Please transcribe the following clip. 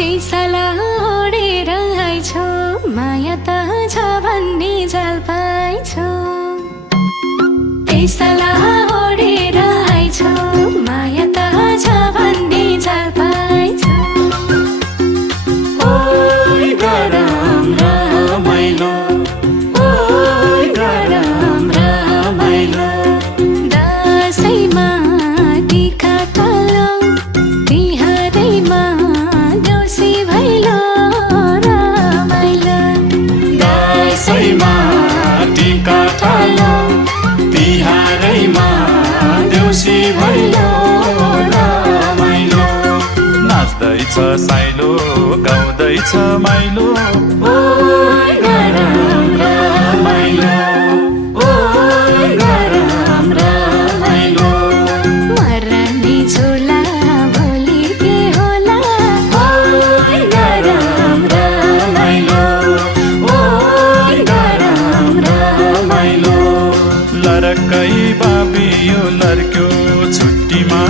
त्यसला ओडेर आइछौ माया त छ भन्ने जाल पाइछौ त्यसला ओडेर आइछौ माया त छ भन्ने जाल पाइछौ ओइ गरम रमाइलो ओइ गरम रमाइलो दसैँमा टिका तलो तिहारैमा देउसी भैलो रमाइलो दसैँमा टिका टालो तिहारैमा देउसी भैलो रमाइलो नाच्दैछ साइलो गाउँदैछ माइलो ओइ गरम रमाइलो ओइ गरम रमाइलो मर्ने झोला भोलि के होला ओइ गरम रमाइलो ओइ गरम रमाइलो लरकै बाबियो लर्क्यो छुट्टीमा